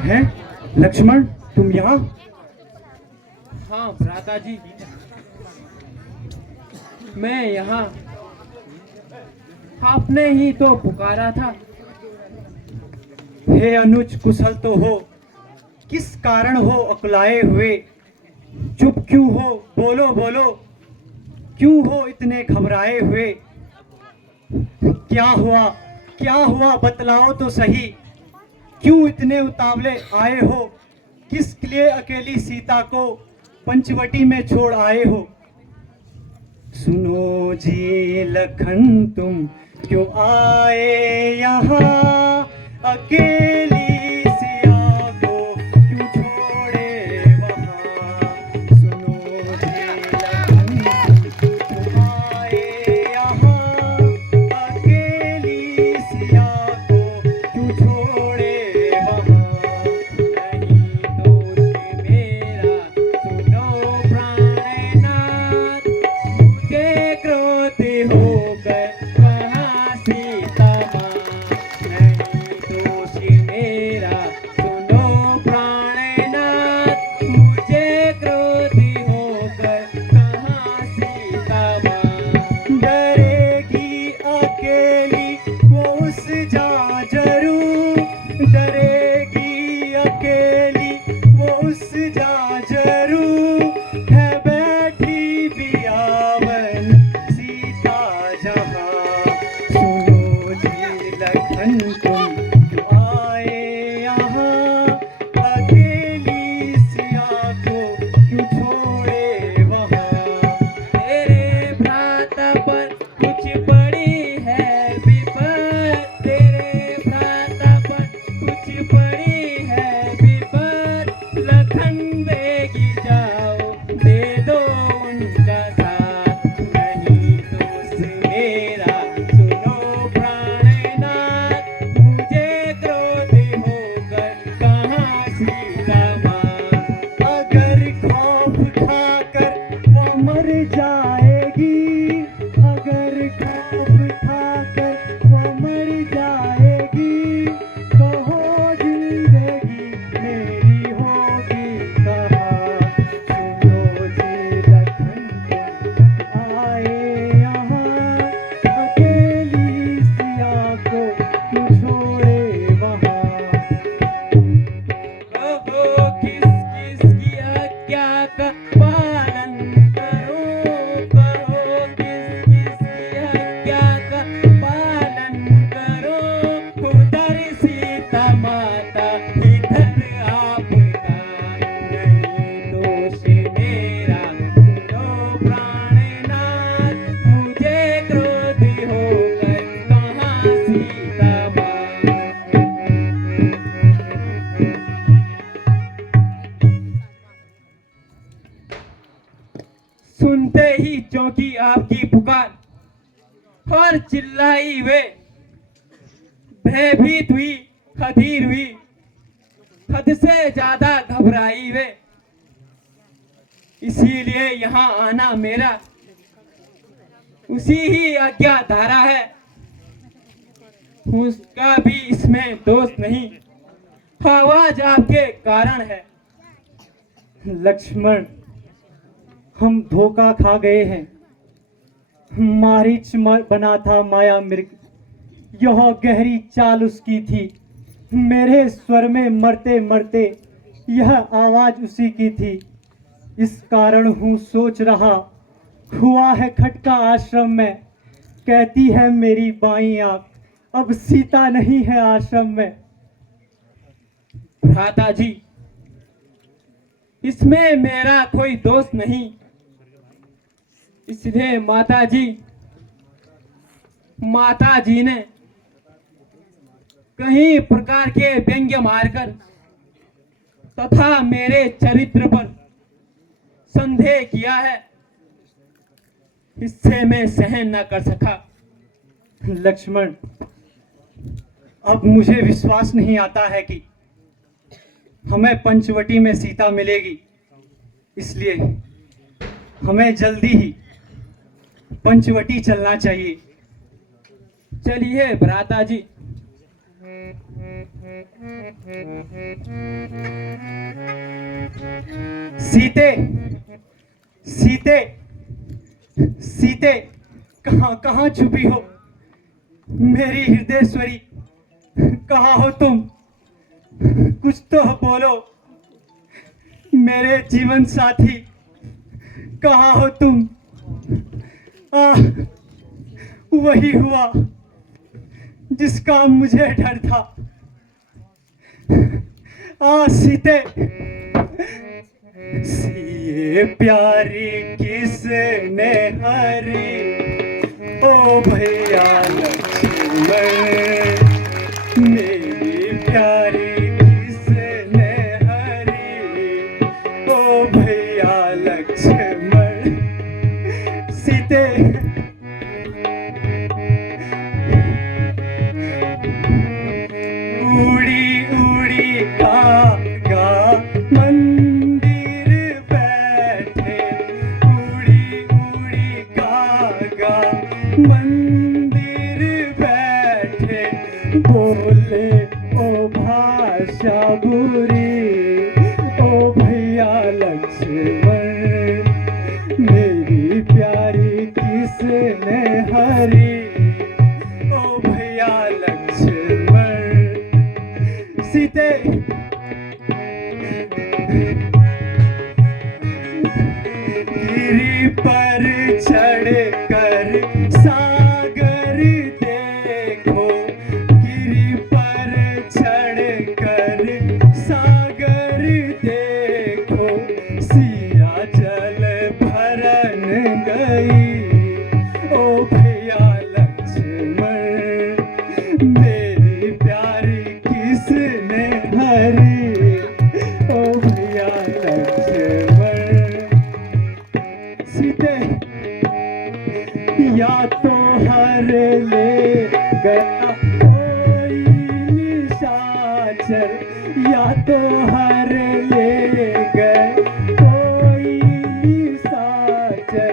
है लक्ष्मण, तुम यहाँ? हाँ भ्राता जी, मैं यहाँ। आपने ही तो पुकारा था। हे अनुज, कुशल तो हो? किस कारण हो अकुलाए हुए? चुप क्यों हो? बोलो बोलो, क्यों हो इतने घबराए हुए? क्या हुआ, क्या हुआ, बतलाओ तो सही। क्यों इतने उतावले आए हो? किस लिए अकेली सीता को पंचवटी में छोड़ आए हो? सुनो जी लखन, तुम क्यों आए यहाँ? अकेली सिया को क्यों छोड़े वहाँ? सुनो जी लखन, तुम क्यों आए यहाँ? अकेली सिया को क्यों छोड़े वहाँ? नहीं दोष मेरा, सुनो प्राणनाथ, मुझे क्रोध होकर कहाँ सीता माँ? नहीं दोष मेरा, सुनो प्राणनाथ, मुझे क्रोध होकर कहाँ सीता माँ? डरेगी अकेली वो उस जाजरू, डरेगी अकेली वो उस जाजरू, है बैठी बियावन सीता जहाँ। सुनो जी लखन, तुम क्यों आए यहाँ? अकेली सिया को क्यों छोड़े वहाँ? तेरे भ्राता पर कुछ पड़ी है विपत, तेरे भ्राता पर कुछ पड़ी है विपत। लखन वेगी जाओ, दे दो उनका साथ। नहीं दोष मेरा, सुनो प्राणनाथ, मुझे क्रोध होकर कहाँ सीता माँ? अगर खौफ खाकर वो मर जाएगी, अगर खौफ खाकर वो मर जाएगी, कहो जिंदगी मेरी होगी कहाँ? सुनो जी लखन, तुम आए यहाँ? अकेली सिया को क्यों छोड़े वहाँ? कहो किस किस की आज्ञा का पालन करूं, कहो किस किस की आज्ञा का पालन करूं। उधर सीता माता, इधर आपका, नहीं दोष मेरा, सुनो प्राणनाथ, मुझे क्रोध होकर कहाँ सीता माँ? सुनते ही चौंकी आपकी पुकार और चिल्लाई वे, भयभीत हुई, अधीर हुई, हद से ज्यादा घबराई वे। इसीलिए यहाँ आना मेरा उसी ही आज्ञा धारा है, उसका भी इसमें दोष नहीं, आवाज आपके कारण है। लक्ष्मण, हम धोखा खा गए हैं। मारीच बना था माया मृग, यह गहरी चाल उसकी थी। मेरे स्वर में मरते मरते यह आवाज उसी की थी। इस कारण हूँ सोच रहा, हुआ है खटका आश्रम में। कहती है मेरी बाईं आंख, अब सीता नहीं है आश्रम में। भ्राता जी, इसमें मेरा कोई दोष नहीं। इसलिए माता जी ने कई प्रकार के व्यंग्य मारकर तथा मेरे चरित्र पर संदेह किया है, इससे मैं सहन न कर सका। लक्ष्मण, अब मुझे विश्वास नहीं आता है कि हमें पंचवटी में सीता मिलेगी। इसलिए हमें जल्दी ही पंचवटी चलना चाहिए। चलिए भ्राता जी। सीते सीते सीते, कहाँ कहाँ छुपी हो मेरी हृदयेश्वरी, कहाँ हो तुम? कुछ तो बोलो मेरे जीवन साथी, कहाँ हो तुम? वही हुआ जिसका मुझे डर था। सीते, ये प्यारी किसने हरी, ओ भैया लक्ष्मण, मेरी प्यारी किसने हरी, ओ भैया लक्ष्मण। सीते, उड़ी उड़ी कागा मंदिर बैठे, उड़ी उड़ी कागा मंदिर बैठे, बोले ओ भाषा बुरी, ओ भैया लक्ष्मण, मेरी प्यारी किसने हरी, ओ भैया लक्ष्मण। सीते, गिरी पर चढ़कर सागर देखो, गिरी पर चढ़कर सागर देखो, सिया जल भरन गई, ओ भैया लक्ष्मण, मेरी प्यारी किसने हरी, ओ भैया लक्ष्मण। सीते, या तो हर ले गया कोई निशाचर, या तो हर ले गए कोई निशाचर,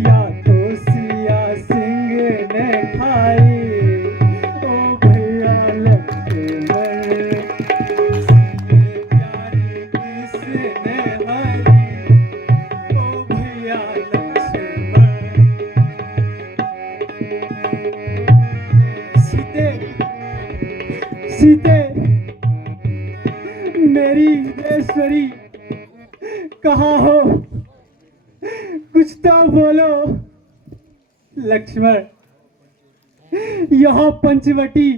या तो सिया सिंह ने खाई, ओ भैया लक्ष्मण, ये प्यारी किसने हरी, ओ भैया लक्ष्मण। सीते, सीते, मेरी हृदयेश्वरी, कहाँ हो? कुछ तो बोलो। लक्ष्मण, यह पंचवटी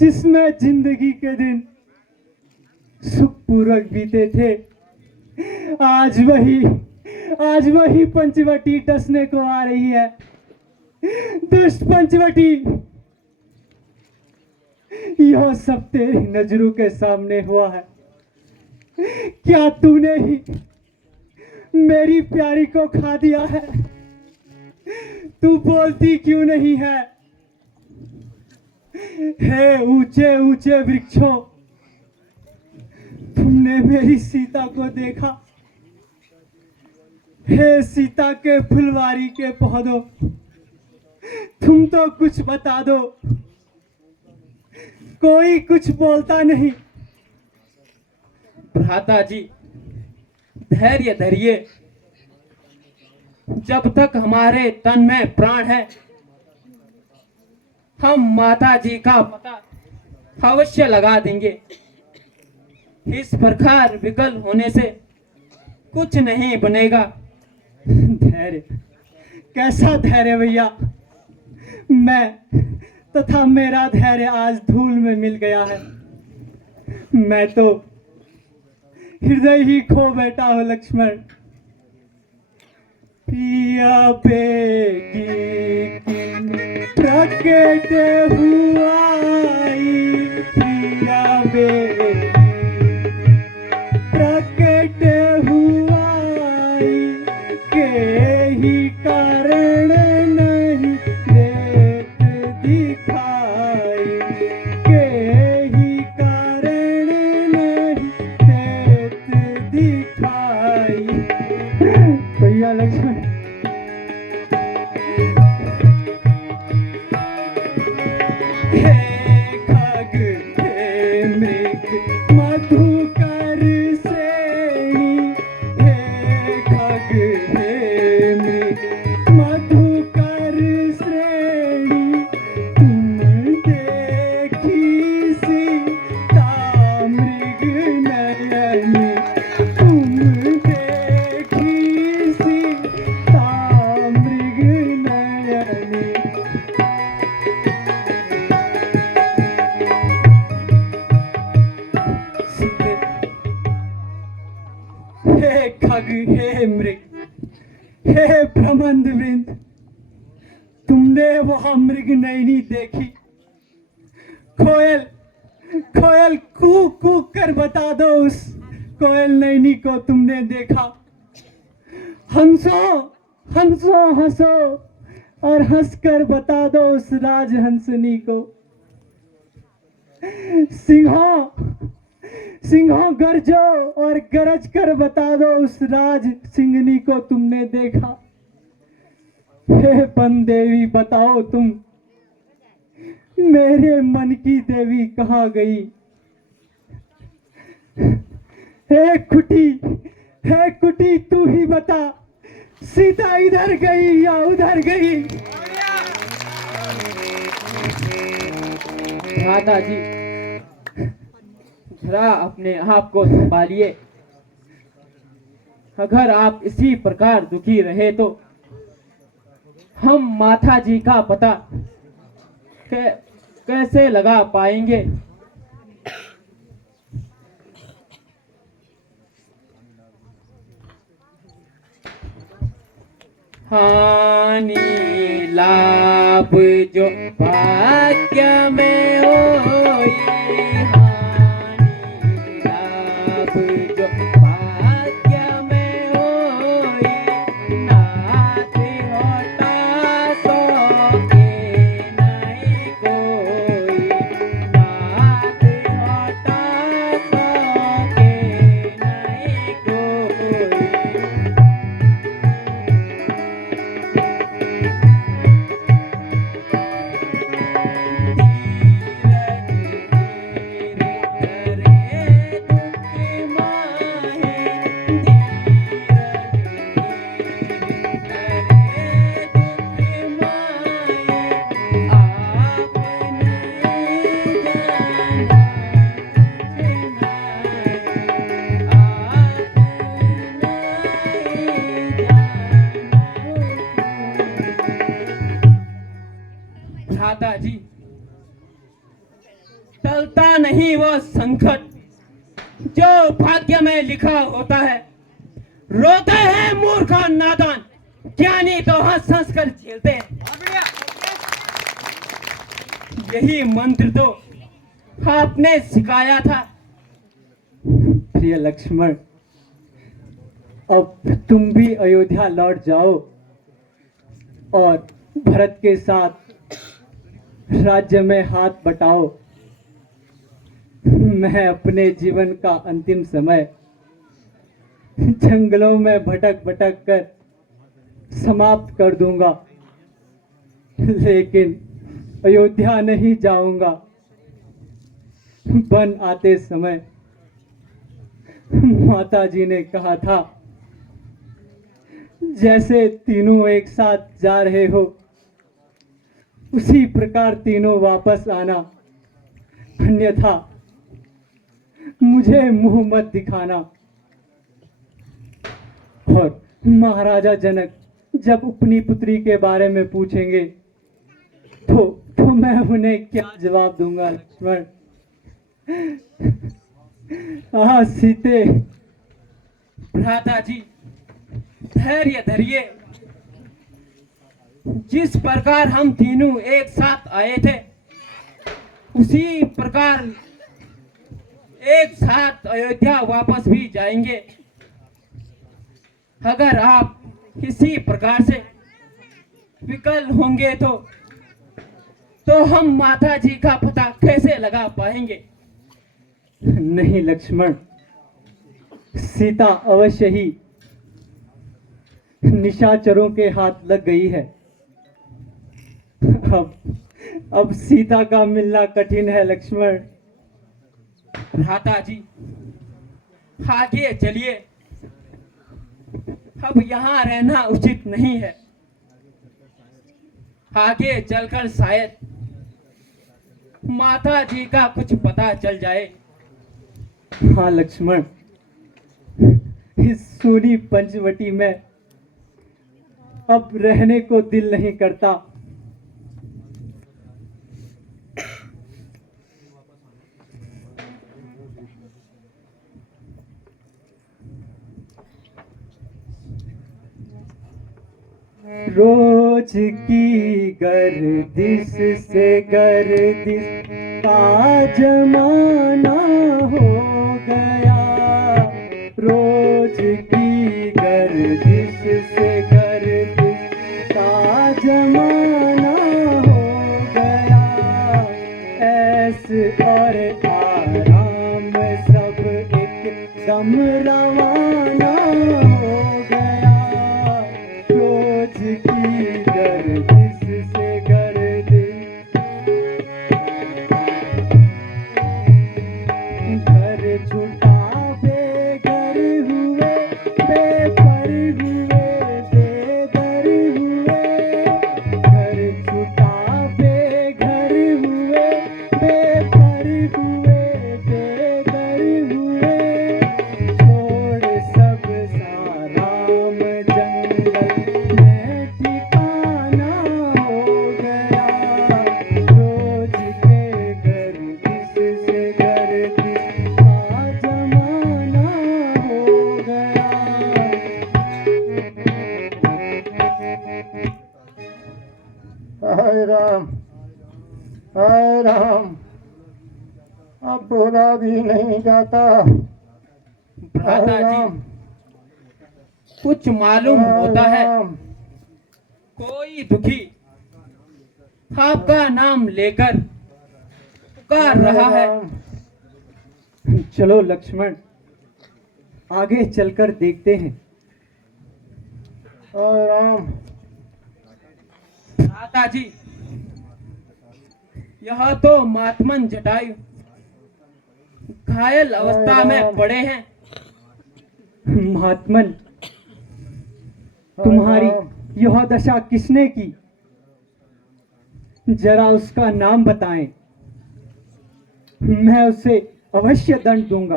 जिसमें जिंदगी के दिन सुखपूर्वक बीते थे, आज वही पंचवटी डसने को आ रही है। दुष्ट पंचवटी, यह सब तेरी नजरों के सामने हुआ है। क्या तूने ही मेरी प्यारी को खा दिया है? तू बोलती क्यों नहीं है? हे ऊंचे ऊंचे वृक्षों, तुमने मेरी सीता को देखा? हे सीता के फुलवारी के पौधों, तुम तो कुछ बता दो। कोई कुछ बोलता नहीं। भ्राता जी, धैर्य धरिए। जब तक हमारे तन में प्राण है, हम माता जी का पता अवश्य लगा देंगे। इस प्रकार विकल होने से कुछ नहीं बनेगा। धैर्य? कैसा धैर्य भैया? मैं तथा मेरा धैर्य आज धूल में मिल गया है। मैं तो हृदय ही खो बैठा हूँ लक्ष्मण। पिया बेगी किन प्रकट हुआई, पिया बेगी प्रकट हुआई, के ही कारण नहीं देत दिखाई, के ही कारण नहीं देत दिखाई। भैया लक्ष्मण, नाग, हे मृग, हे प्रमंद वृंद, तुमने वह मृग नैनी देखी? कोयल, कोयल कू कू कर बता दो उस कोयल नैनी को तुमने देखा? हंसो, हंसो, हंसो और हंसकर बता दो उस राज हंसनी को। सिंहों, सिंहों गरजो और गरज कर बता दो उस राज सिंहनी को तुमने देखा? हे वन देवी बताओ तुम, मेरे मन की देवी कहाँ गई? हे कुटी, हे कुटी तू ही बता, सीता इधर गई या उधर गई? दादाजी, जरा अपने आप को संभालिए। अगर आप इसी प्रकार दुखी रहे तो हम माता जी का पता कैसे लगा पाएंगे? हानि लाभ जो भाग्य में होई, हानि लाभ जो भाग्य में होई, नाथ होता सो के नहीं कोई, नाथ होता सो के नहीं कोई। दादाजी, टलता नहीं वो संकट जो भाग्य में लिखा होता है। रोते हैं मूर्ख और नादान, ज्ञानी तो हंस हंस कर झेलते हैं। यही मंत्र तो आपने सिखाया था। प्रिय लक्ष्मण, अब तुम भी अयोध्या लौट जाओ और भरत के साथ राज्य में हाथ बटाओ। मैं अपने जीवन का अंतिम समय जंगलों में भटक भटक कर समाप्त कर दूंगा, लेकिन अयोध्या नहीं जाऊंगा। वन आते समय माता जी ने कहा था, जैसे तीनों एक साथ जा रहे हो उसी प्रकार तीनों वापस आना, अन्यथा मुझे मुंह मत दिखाना। और महाराजा जनक जब अपनी पुत्री के बारे में पूछेंगे तो मैं उन्हें क्या जवाब दूंगा? लक्ष्मण, सीते। भ्राता जी, धैर्य धरिए। जिस प्रकार हम तीनों एक साथ आए थे उसी प्रकार एक साथ अयोध्या वापस भी जाएंगे। अगर आप किसी प्रकार से विकल होंगे तो हम माता जी का पता कैसे लगा पाएंगे? नहीं लक्ष्मण, सीता अवश्य ही निशाचरों के हाथ लग गई है। अब सीता का मिलना कठिन है लक्ष्मण। भ्राता जी, आगे चलिए। अब यहाँ रहना उचित नहीं है। आगे चलकर शायद माता जी का कुछ पता चल जाए। हाँ लक्ष्मण, इस सूनी पंचवटी में अब रहने को दिल नहीं करता। रोज की गर्दिश से गर्दिश का जमाना हो गया। रोज की गर्दिश से गर्दिश का जमाना हो गया। ऐस और आराम सब एकदम रवाना हो गया। रोज की गर्दिश से गर्दिश घर छुटा बेघर हुए, बेपर हुए, बेदर हुए। घर छुटा बेघर हुए, बेपर हुए, बेदर हुए। छोड़ सब साराम जंगल में ठिकाना हो गया। रोज के गर्दिश से गर्दिश का जमाना हो गया। हाय राम, हाय राम, अब बोला भी नहीं जाता। हाय भ्राता राम, जी, कुछ मालूम हाय होता है? राम, कोई दुखी आपका नाम लेकर पुकार हाय रहा है। राम, चलो लक्ष्मण, आगे चलकर देखते हैं। हाय राम, भ्राता जी, यह तो महात्मन जटायु घायल अवस्था में पड़े हैं। महात्मन, हाय तुम्हारी राम, यह दशा किसने की? जरा उसका नाम बताएं, मैं उसे अवश्य दंड दूंगा।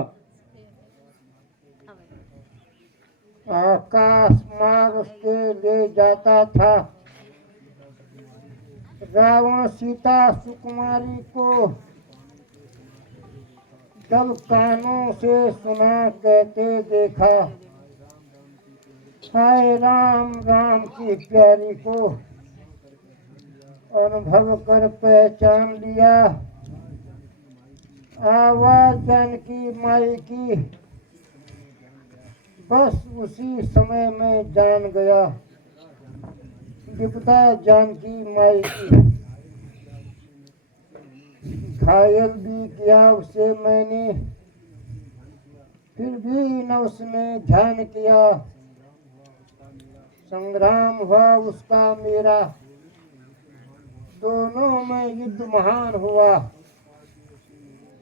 आकाश मार्ग उसके ले जाता था। रावण सीता सुकुमारी को जब कानों से सुना कहते देखा। हाय राम, राम की प्यारी को अनुभव कर पहचान लिया। आवाज जानकी माई की बस उसी समय में जान गया। विपदा जानकी माई की। घायल भी किया उसे मैंने, फिर भी न उसने ध्यान किया। संग्राम हुआ उसका मेरा, दोनों में युद्ध महान हुआ।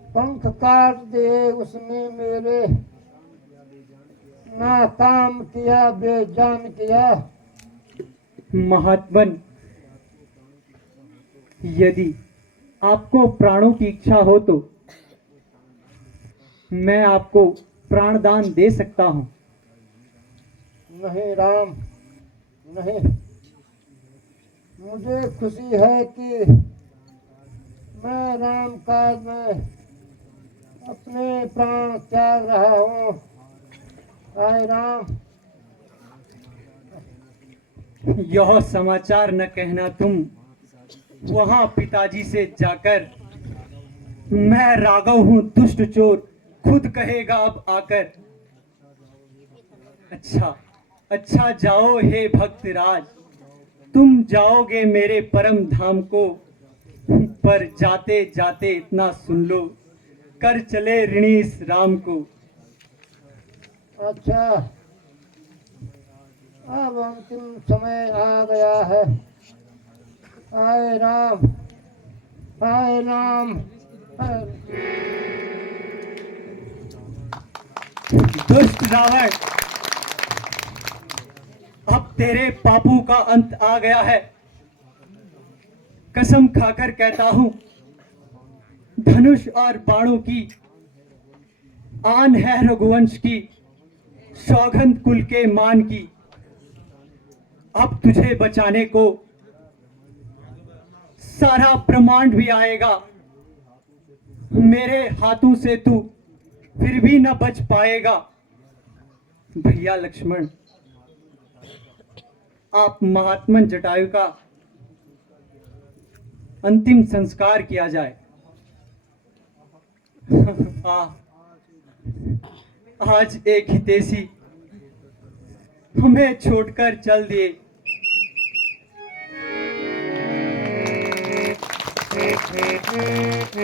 पंख काट दे उसने मेरे, नाकाम किया बेजान किया। महात्मन, यदि आपको प्राणों की इच्छा हो तो मैं आपको प्राणदान दे सकता हूं। नहीं राम, नहीं। मुझे खुशी है कि मैं राम काज में अपने प्राण त्याग रहा हूँ। हाय राम, यह समाचार न कहना तुम वहां पिताजी से जाकर, मैं राघव हूं दुष्ट चोर, खुद कहेगा अब आकर। अच्छा अच्छा, जाओ हे भक्तराज, तुम जाओगे मेरे परम धाम को। पर जाते जाते इतना सुन लो, कर चले ऋणी इस राम को। अच्छा, अब अंतिम समय आ गया है। हाय राम, हाय राम, हाय। दुष्ट रावण, अब तेरे पापों का अंत आ गया है। कसम खाकर कहता हूं, धनुष और बाणों की आन है रघुवंश की, सौगंध कुल के मान की। अब तुझे बचाने को सारा ब्रह्मांड भी आएगा। मेरे हाथों से तू फिर भी न बच पाएगा। भैया लक्ष्मण, आप महात्मन जटायु का अंतिम संस्कार किया जाए। आज एक हितैषी हमें छोड़कर चल दिए।